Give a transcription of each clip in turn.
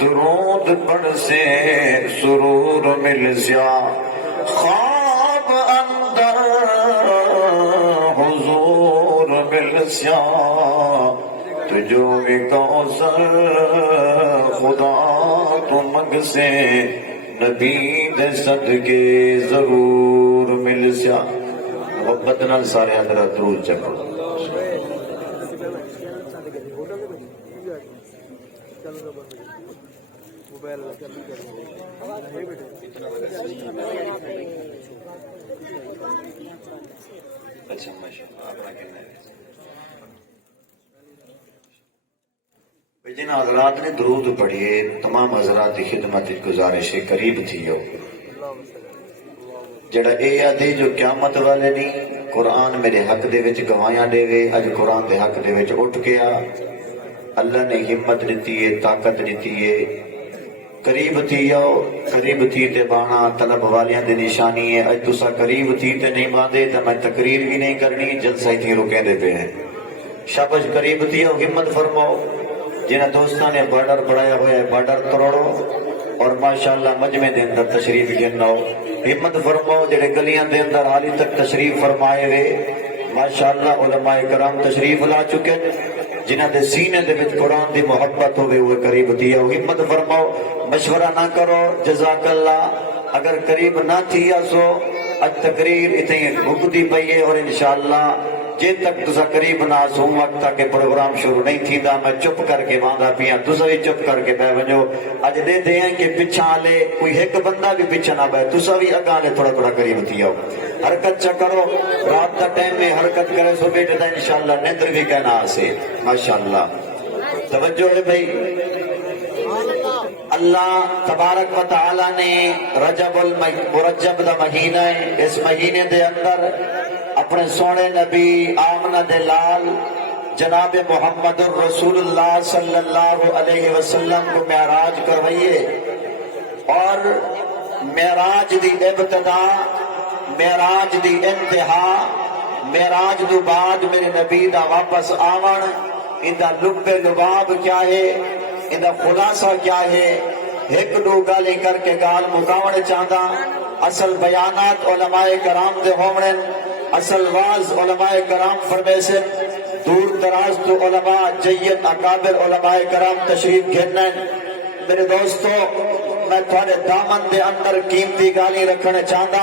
درود پڑھ سے سرور مل سیا خواب اندر حضور مل سیا تجھو بھی کوثر خدا تو منگ سے نبی دے صدقے ضرور مل سیا محبت نال سارے حضرات درود چکو جن حضرات نے درود پڑھیے تمام حضرات کی خدمت گزارش ہے قریب تھی ہو جڑا اے آدھے جو قیامت والے نہیں قرآن میرے حق دے وچ گواہیاں دے وے اج قرآن دے حق دے وچ اٹھ گیا اللہ نے ہمت دیتی ہے طاقت دیتی ہے قریب تھی ہو قریب تھی تے بانا طلب والیاں دی نشانی ہے اج تسا قریب تھی تے نہیں باندے تے میں تقریر بھی نہیں کرنی جلسہ ہی تھی رکیں دے پہ ہیں شابش قریب تھی ہو ہمت فرماؤ جنہیں دوستان نے بارڈر بڑھایا ہوا ہے بارڈر توڑو اور ماشاءاللہ مجمع دے اندر تشریف گھننا ہو ہمت فرماؤ جڑے گلیاں دے اندر حالی تک تشریف فرمائے ہوئے ماشاءاللہ علماء کرام تشریف لا چکے جنہیں دے سینے دے وچ قرآن دی محبت ہوئے ہوئے قریب دیا ہو ہمت فرماؤ مشورہ نہ کرو جزاک اللہ اگر قریب نہ تھیا سو اج تقریر اتنی رکتی پئیے اور انشاءاللہ جے تک تسا قریب نہ سو وقت تک پروگرام شروع نہیں تھیندا میں چپ کر کے واندا پیاں تسا بھی چپ کر کے بہ ونجو اج دے دے ہیں کہ پیچھے لے کوئی ایک بندہ بھی پیچھے نہ بہ تسا بھی اگاں لے تھوڑا تھوڑا قریب تھیو حرکت چا کرو رات دا ٹائم میں حرکت کرے سو بیٹے دا انشاءاللہ نیندر بھی کہنا آسے ماشاءاللہ توجہ ہے بھائی اللہ تبارک و تعالی نے رجب المرجب دا مہینہ ہے اس مہینے دے اندر اپنے سونے نبی آمنہ دلال جناب محمد الرسول اللہ صلی اللہ علیہ وسلم کو معراج کروائیے اور معراج دی ابتدا معراج دی انتہا معراج دو بعد میرے نبی دا واپس آون اندہ لب لباب کیا ہے اندہ خلاصہ کیا ہے ایک دو گالی کر کے گال مکاون چاہتا اصل بیانات علماء کرام دے ہومن اصل واز علماء کرام فرمیسن دور دراز تو علماء جید اکابر علماء کرام تشریف گھنن میرے دوستو میں تھوڑے دامن دے اندر قیمتی گالی رکھنے چاہتا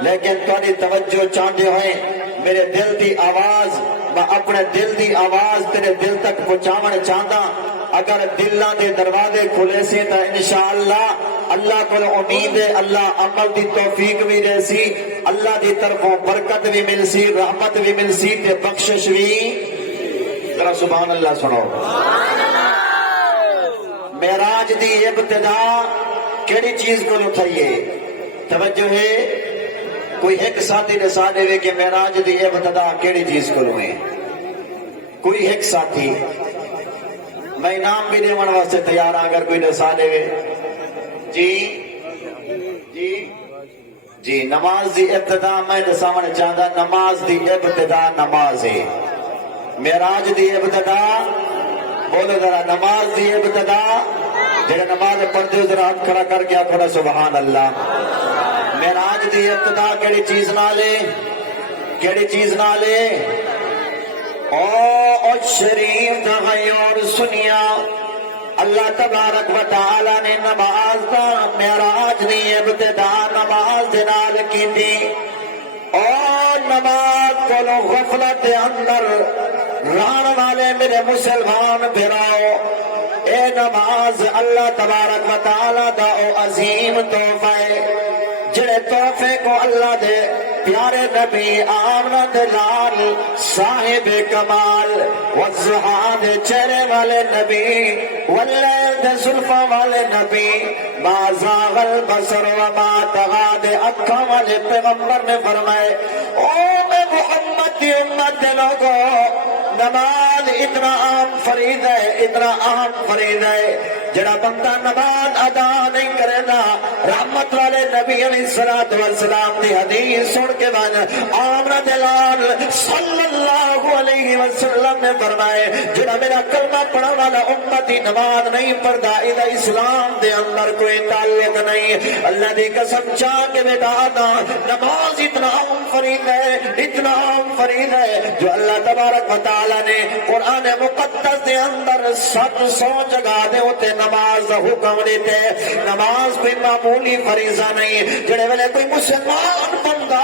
لیکن تھوڑی توجہ چاہتے ہوئے میرے دل دی آواز میں اپنے دل دی آواز تیرے دل تک پہنچاون چاہتا اگر دلوں دے دروازے کھلے سے تو انشاءاللہ اللہ کو امید ہے اللہ عمل دی توفیق بھی دے سی اللہ دی طرفوں برکت بھی مل سی رحمت بھی مل سی تے بخشش بھی ذرا سبحان اللہ سنو معراج دی ابتدا کیڑی چیز کو اٹھائیے توجہ ہے کوئی ایک ساتھی نے ساتھ دے کہ معراج دی ابتدا کیڑی چیز کو ہوئے کوئی ایک ساتھی میں انعام بھی دے من واسطے تیار ہاں اگر کوئی دسا دے جی جی جی نماز دی ابتدا میں دساون چاہتا نماز دی ابتدا نماز ہے معراج دی ابتدا بولو ذرا نماز دی ابتدا جڑے نماز پڑھتے ہو ذرا ہاتھ کھڑا کر کے آخو سبحان اللہ معراج دی ابتدا کیڑی چیز نہ لے کیڑی چیز نہ لے او شریف دا غیور سنیا اللہ تبارک و تعالی نے نماز دا معراج دی ابتدا نماز دے نال کیتی اور نماز کو غفلت دے اندر رہن والے میرے مسلمان بھراؤ اے نماز اللہ تبارک و تعالی دا او عظیم تحفہ ہے جڑے تحفے کو اللہ دے پیارے نبی آمنہ دلال صاحب کمال والضحا دے چہرے والے نبی واللیل دے زلفہ والے نبی ما زاغ البصر وما طغى دے اکھا والے پیغمبر نے فرمائے او میں محمد دی امت دے لوگو نماز اتنا اہم فرید ہے اتنا اہم فرید ہے جڑا بندہ نماز ادا نہیں کرے نا رحمت والے نبی علیہ الصلوۃ والسلام دی حدیث سن کے بعد آمنہ دلال صلی اللہ علیہ وسلم نے فرمائے جڑا میرا کلمہ پڑھنے والا امتی نماز نہیں پڑھتا ادا اسلام دے اندر کوئی تعلق نہیں. اللہ دی قسم چاہ کے بیٹا آنا نماز اتنا عام فرید ہے اتنا عام فرید ہے جو اللہ تبارک و تعالی نے قرآن مقدس دے اندر 700 جگہ دے ہوتے نماز دا حکم دیتے. نماز کوئی معمولی فریضہ نہیں. جڑے ویلے کوئی مسلمان بندہ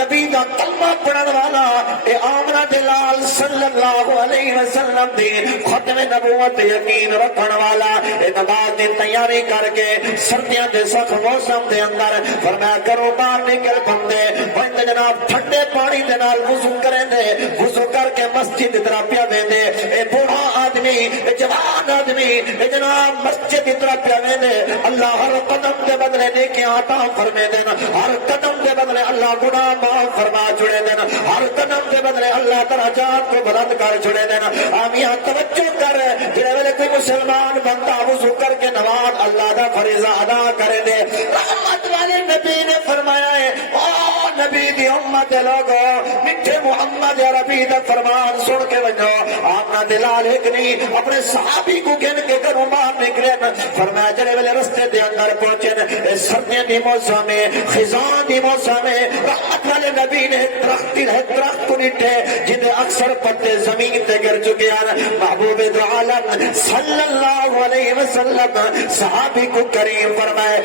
نبی دا کلمہ پڑھن والا اے آمنہ دلال صلی اللہ علیہ وسلم دی ختم نبوت یقین رکھن والا اے نماز دی تیاری کر کے سردیاں دے سخت موسم دے اندر فرمایا کرو باہر نکل بندے بند جناب ٹھنڈے پانی دے نال وضو کریں دے وضو کر کے مسجد کی طرف پیا ویندے. اے بوڑھا آدمی اے جوان آدمی اے جناب مسجد کی طرف پیا ویندے. اللہ ہر قدم دے بدلے نیکیاں عطا فرمے دین. ہر قدم دے بدلے اللہ گناہ معاف فرما چھڑے دین. ہر قدم دے بدلے اللہ درجات کو بلند کر چھڑے دین. آمین توجہ کر جڑے ویلے کوئی مسلمان بندہ وضو کر کے نماز اللہ دا فریضہ ادا کرے دے. رحمت والے نبی نے فرمایا ہے او نبی دی امت لوگو میٹھے محمد عربی دا فرمان سن کے ونجو. آمنا دلال ایک نہیں اپنے صحابی کو گن کے گھروں باہر نکلے. فرمایا جڑے ویلے رستے دے اندر پہنچے سردیاں دی موسم میں خزاں دی موسم میں رحمت والے نبی نے درخت کو نٹھے جنہیں اکثر پتے زمین تے گر چکے ہیں. محبوب دو عالم صلی اللہ علیہ وسلم صحابی کو کریم فرمائے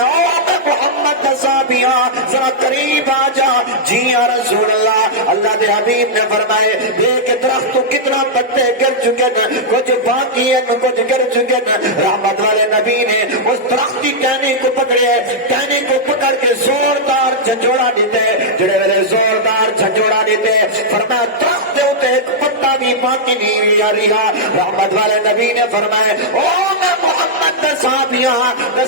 او محمد صحابیاں ذرا قریب آ جا. جی یا رسول اللہ. اللہ دے حبیب نے فرمائے دیکھ درخت کتنا پتے گر چکے ہیں کچھ باقی ہیں کچھ گر چکے ہیں. رحمت والے نبی نے اس درخت کی ٹہنی کو پکڑے ٹہنی کو پکڑ کے زوردار جھنجھوڑا دیتے. جڑے ویلے زوردار جھنجھوڑا دیتے فرمایا درخت دے اوتے ایک پتا بھی باقی نہیں رہا. رحمت والے نبی نے فرمائے او میں محمد صحابیاں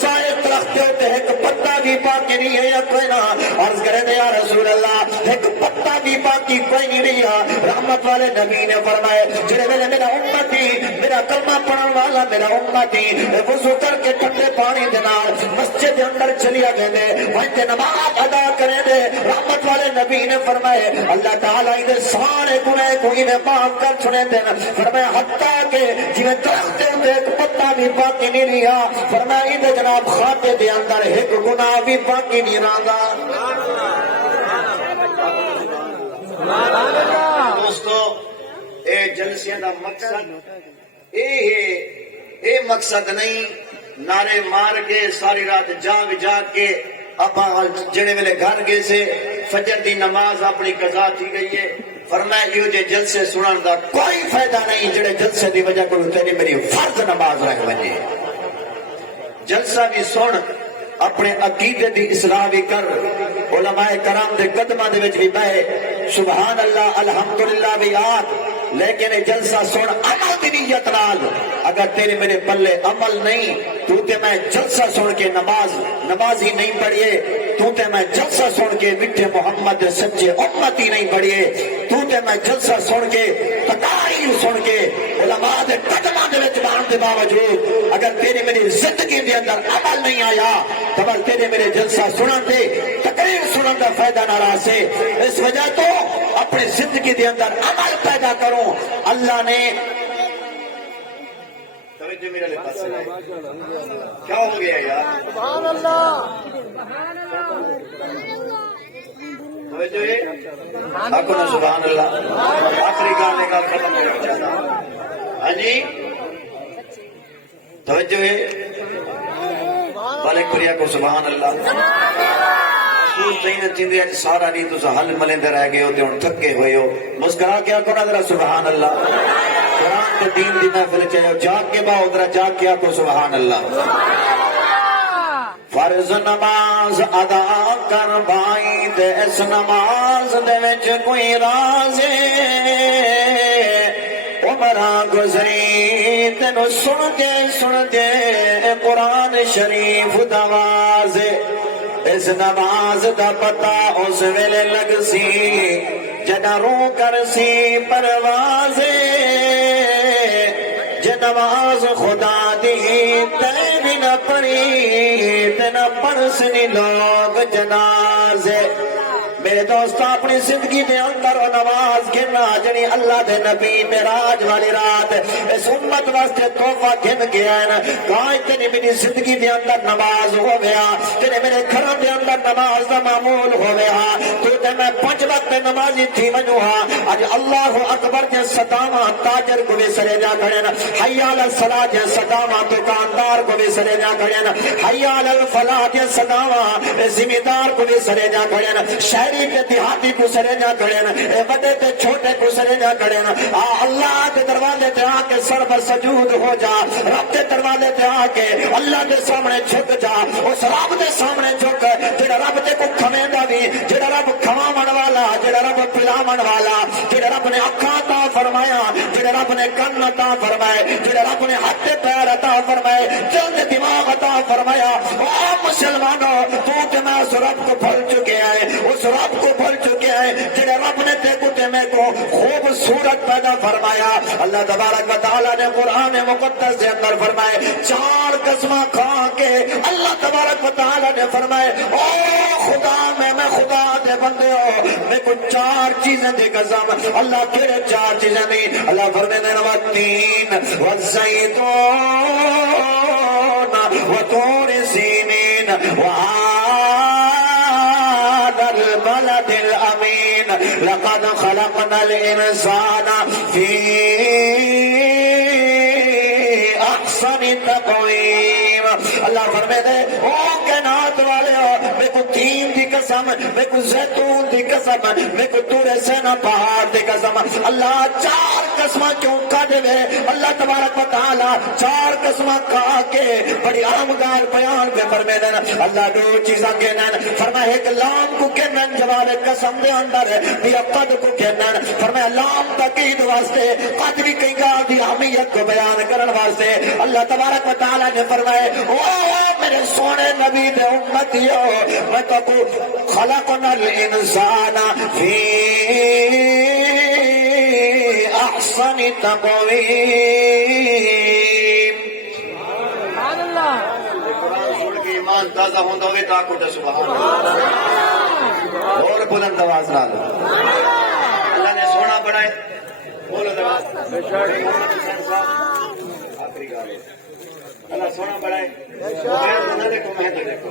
سارے درخت دے اوتے ایک پتا بھی باقی نہیں ہے یا کوئی نہ. عرض کرے دے یا رسول اللہ ایک پتا بھی باقی کوئی نہیں رہا. رحمت والے نبی نے فرمائے جڑے ویلے میرا امتی میرا کلمہ پڑھن والا میرا امتی وضو کر کے ٹھنڈے پانی دے نال مسجد دے اندر چلیا گئے وہیں نماز ادا کرے دے. رحمت والے نبی نے فرمائے اللہ تعالی دے سارے گناہ کو انہیں معاف کر چھڑے دے. فرمایا حتیٰ کہ جنہیں درخت دے ایک پتا بھی باقی نہیں رہا. فرمایا ان جناب خاتے دے اندر ایک گناہ بھی باقی نہیں رہا. دوستو اے جلسے دا مقصد اے مقصد نہیں نعرے مار کے ساری رات جاگ کے اپا جڑے ویلے گھر گئے سے فجر دی نماز اپنی قضا تھی گئی ہے. فرمایا یہ جے جلسے سنن دا کوئی فائدہ نہیں جڑے جلسے دی وجہ کو تیری میری فرض نماز رہ ونجے. جلسہ بھی سن اپنے عقیدے دی اصلاح بھی کر علماء کرام دے قدمہ دے وچ بھی بہے سبحان اللہ الحمدللہ بھی آت. لیکن جلسہ سن عمل دی نیت نال. اگر تیرے میرے پلے عمل نہیں تو تے میں جلسہ سن کے نماز ہی نہیں پڑھیے. تو تے میں جلسہ سن کے میٹھے محمد سچے امتی نہیں پڑھیے. تو تے میں جلسہ سن کے تقاریر سن کے علماء دے قدمہ دے وچ بان دے باوجود اگر تیرے میری زندگی دے اندر عمل نہیں آیا تو بل تیرے میرے جلسہ سنن دے تقریر سنن دا فائدہ نہ رہا سے. اس وجہ تو اپنی زندگی دے اندر عمل پیدا کروں. اللہ نے توجہ میرے پاس کیا ہو گیا یار سبحان اللہ توجہ ہے آپ کو سبحان اللہ. آخری گانے کا ختم ہو جاتا. ہاں جی توجہ ہے مالک پریا کو سبحان اللہ. سارا نہیں تو حل ملے رہ گئے ہو ہوں تھکے ہوئے ہو مسکرا کیا کرو ذرا سبحان اللہ. قرآن کے دین دی محفل چاہے جاگ کے باؤ ذرا جاگ کیا کو سبحان اللہ. فرض نماز ادا کر بھائی دے اس نماز دے وچ کوئی راز عمرہ گزری تینو سن دے قرآن شریف دواز. اس نماز دا پتا اس ویلے لگ سی جنا رو کر سی پرواز. جے نماز خدا دی تے بھی نہ پڑھی تے نہ پڑھ سنی لوگ جنازے. میرے دوست اپنی زندگی دے اندر و نماز گننا جنی اللہ دے نبی معراج والی رات اس امت واسطے تحفہ گن گیا ہے کہاں تیری میری زندگی دے اندر نماز ہو گیا تیرے میرے گھر دے اندر نماز دا معمول ہو گیا تو تے میں 5 وقت نمازی تھی منو ہاں اج اللہ اکبر دے صداواں تاجر کو بھی سرے جا کھڑے نا حی علی الصلاۃ دے صداواں دکاندار کو بھی سرے جا کھڑے نا حی علی الفلاح دے صداواں زمیندار کو بھی سرے جا کھڑے نا شہری کے دیہاتی کو سرے جا کھڑے نا اے بڑے تے چھوٹے کو سرے جا کھڑے نا اللہ کے دروازے تے آ کے سر پر سجود ہو جا رب کے دروازے تے آ کے اللہ کے سامنے جھک جا اس رب کے سامنے جھک جڑا رب تے کو کھویندا وی جڑا رب کھواون والا جڑا رب پلاون والا جڑا رب نے اکھاں عطا فرمایا جڑا رب نے کن عطا فرمائے جڑا رب نے ہاتھ پیر عطا فرمائے دل تے دماغ عطا فرمایا او مسلمانوں تو تے میں اس رب کو بھول چکے ہیں اس رب کو بھول چکے ہیں جڑا رب نے تے کو تے میں کو خوبصورت پیدا فرمایا اللہ تبارک و تعالی نے قرآن مقدس کے اندر فرمائے 4 قسماں کھا کے اللہ تبارک و تعالی نے فرمائے او خدا میں خدا دے بندے ہو میں کو 4 چیزیں دے قسم اللہ کیڑے 4 چیزیں نہیں اللہ فرمائے دے والتین والزیتون وطور سینین البلد الامین لقد خلقنا الانسان فی احسن تقویم اللہ فرمائے دے او کائنات والے ہو میں کو تین دی قسم میں کو زیتون دی قسم میں کو طور سینا پہاڑ دی قسم اللہ 4 قسماں کیوں کھا دے وے اللہ تبارک و تعالی 4 قسماں کھا کے بڑی عامگار بیان پہ فرمائے دے اللہ 2 چیزاں کہنن فرمائے ایک لام کو کہنن جواب قسم دے اندر بھی قد کو کہنن فرمائے لام تاکید واسطے قد بھی کہیں گا دی اہمیت کو بیان کرن واسطے اللہ تبارک و تعالی نے فرمائے او میرے سونے نبی دے امتیو میں تو کو خلقنا الانسان فی احسن تقویم سبحان اللہ قرآن سن کے ایمان تازہ ہوندہ ہوئے تاکو تے سبحان اللہ اور بلند آواز نال اللہ نے سونا بنائے بولو ذرا آخری گال اللہ سونا بنائے میں دیکھو میں تو دیکھو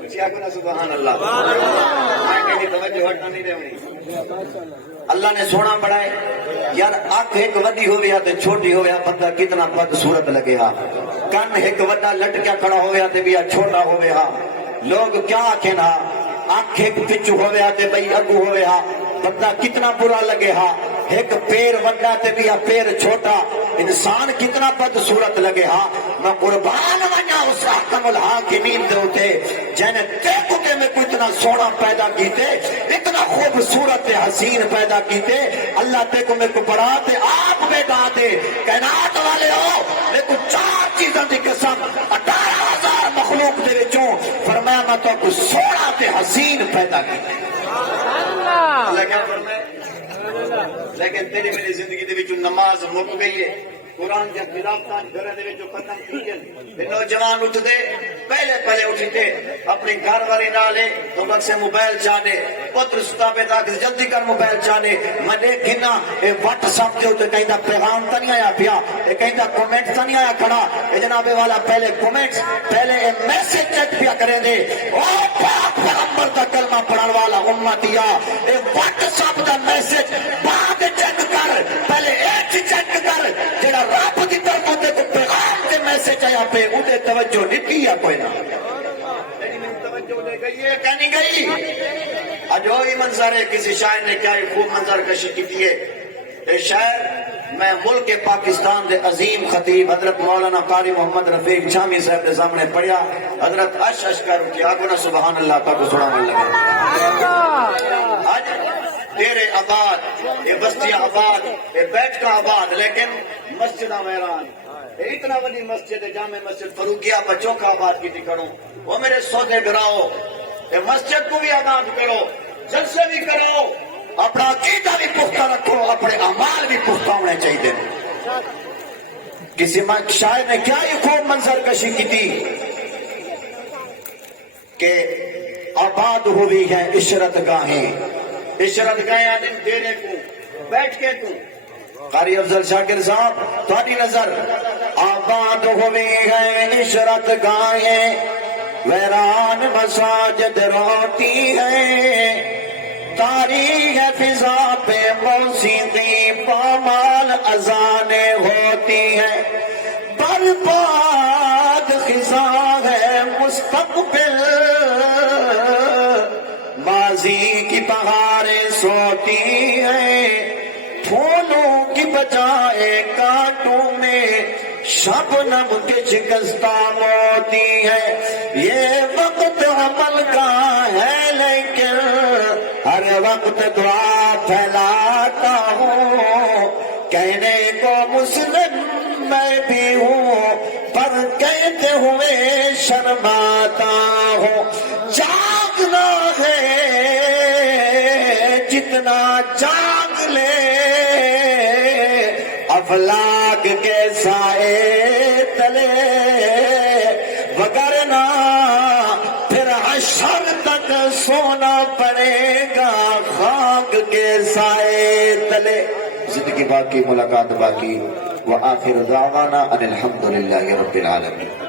کچھ آگو نا سبحان اللہ میں کہیں توجہ ہٹنا نہیں رہنی اللہ نے سونا بڑھائے یار آنکھ ایک وڈی ہو گیا تے چھوٹی ہو گیا بندہ کتنا بدصورت لگے ہا کن ایک وڈا لٹکیا کھڑا ہو گیا تے بھی چھوٹا ہو گیا لوگ کیا آکھیں نا آنکھ ایک پچھو ہو گیا تے بھئی اگو ہو گیا بندہ کتنا برا لگے ہا ایک پیر وڈا تے بھی پیر چھوٹا انسان کتنا بدصورت لگے ہا میں قربان ونیا اس احکم الحاکمین دے ہوتے جن دیکھو کہ میں کو اتنا سونا پیدا کیتے اتنا خوبصورت حسین پیدا کیتے اللہ تے کو میں کو بڑا تے آپ بیٹا دے کائنات والے ہو میں کو 4 چیزاں دی قسم 18,000 مخلوق دے وچوں فرمایا میں تو کو سونا تے حسین پیدا کیتے اللہ کیا فرمائے لیکن تیری میری زندگی دے وچوں نماز مک گئی ہے قرآن کے خلافات گھر دے وچوں ختم کی گئے نوجوان اٹھ دے پہلے اٹھتے اپنی گھر والی نالے تو بس سے موبائل چاہنے پتر ستا پہ تاکہ جلدی کر موبائل چاہنے میں دیکھنا اے واٹس ایپ دے اوتے کہیں دا پیغام تا نہیں آیا پیا اے کہیں دا کمنٹ تا نہیں آیا کھڑا اے جناب والا پہلے کمنٹس پہلے اے میسج چیک پیا کریں دے او پاک پیغمبر دا کلمہ پڑھن والا امتیا اے واٹس ایپ دا میسج بعد چیک کر پہلے ایک چیک کر جڑا رب دی طرف تے کو پیغام دے میسج آیا پہ اودے توجہ نہیں کیا کوئی نہ توجہ دے گئی ہے کہ نہیں گئی آج وہی منظر ہے کسی شاعر نے کیا خوب منظر کشی کی ہے اے شاعر میں ملک پاکستان دے عظیم خطیب حضرت مولانا قاری محمد رفیق جامی صاحب کے سامنے پڑھیا حضرت اش کر کے آگے نا سبحان اللہ کا کو سنا مل لگا آج تیرے آباد یہ بستیاں آباد یہ بیٹھ کا آباد لیکن مسجد ویران اتنا بڑی مسجد ہے جامع مسجد فروخیہ بچوں کا آباد کی کروں وہ میرے سودے گراؤ یہ مسجد کو بھی آباد کرو جلسے بھی کرو اپنا عقیدہ بھی پختہ رکھو اپنے اعمال بھی پختہ ہونے چاہیے کسی شاعر نے کیا یہ خوب منظر کشی کی تھی کہ آباد ہوئی ہیں عشرت گاہیں. عشرت گاہیں آدم دینے کو بیٹھ کے کو قاری افضل شاکر صاحب تھوڑی نظر. آباد ہوئی ہیں عشرت گاہیں ویران مساجد روتی ہے. تاریخ فضا پہ موسیقی پامال اذانیں ہوتی ہیں. برباد خزاں ہے مستقبل ماضی کی بہاریں سوتی ہیں. پھولوں کی بجائے کانٹوں میں شبنم کے شکستہ موتی ہے. یہ وقت عمل کا ہے لیکن ہر وقت دعا پھیلاتا ہوں. کہنے کو مسلم میں بھی ہوں پر کہتے ہوئے شرماتا ہوں. جاگنا ہے جتنا جاگ لے افلاک کے سائے تلے وگرنا پھر حشر تک سونا پڑے گا خاک کے سائے تلے. زندگی باقی ملاقات باقی وآخر دعوانا ان الحمدللہ رب العالمین.